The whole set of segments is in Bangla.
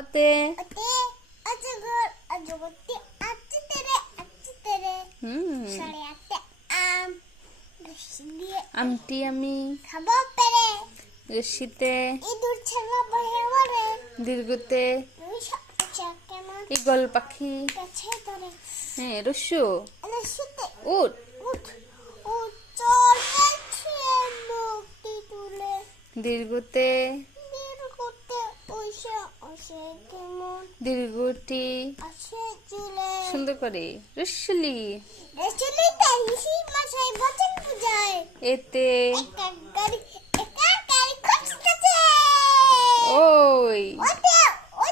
অতে अते अजगर अजगरती अच्छी तेरे साढ़े आते आम रस्सी আমটি আমি खाबो पेरे রশ্মিতে इधर चला बहे वाले দীর্ঘতে কেমন ঈগল পাখি কাছে ধরে হ্যাঁ রস্যু রস্যিতে উট উঠ ও চলেছে মুক্তি তুলে দীর্ঘতে বের করতে ওইসে আসে কেমন দীর্ঘটি আসে চলে সুন্দর করে রস্যলি রসুলিতে হিসি মশাই বচন বুঝায় এতে একা গাড়ি খুঁজতেছে ওই ওটা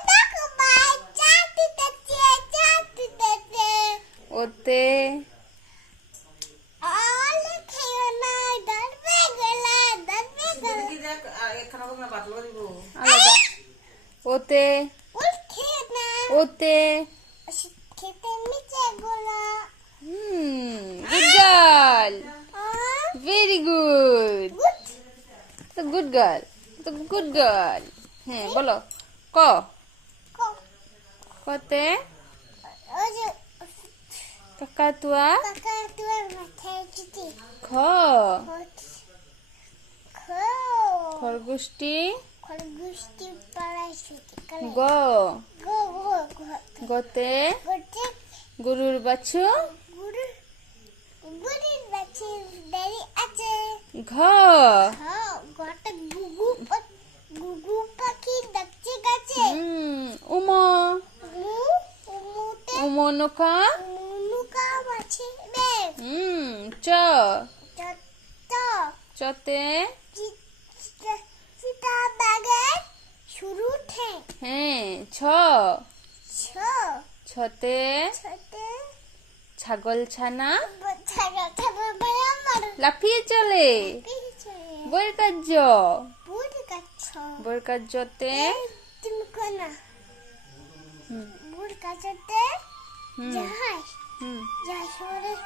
দেখো ভাই চা দিতেছে ওতে আলে খেয়ে না ধরবে গলা আলাদা ওতে উল খেয়ে না ওতে খেতে নিচে গলা good girl are very good good তো গুড গার্ল তো গুড গার্ল হ্যাঁ বলো ক কতে ওই যে কাকাতুয়া কাকা তোমার মাথায় চুটি খ খরগোশটি খরগোশটি পাড়ায় শুতে কালে গ গো গতে গোটে গরুর বাছু গুড়ির বাচ্চা দাঁড়িয়ে আছে ঘ হ্যাঁ গোটা গুগু পাখি ডাকছে গাছে উম মুতে উমনকা মুনুকা মাছে বে চ চট চতে চিতা বাগে শুরু ঠে হ্যাঁ ছ ছ ছতে ছতে ছাগল ছানা ছাগা ছাগা ভাই আমার লাফিয়ে চলে পিছে বইয়ের কার্য বুড়ি কাছ বইয়ের কার্যতে তুমি কোনা বুড়ি কাছতে হুম জাহাজ হুম জাহাজ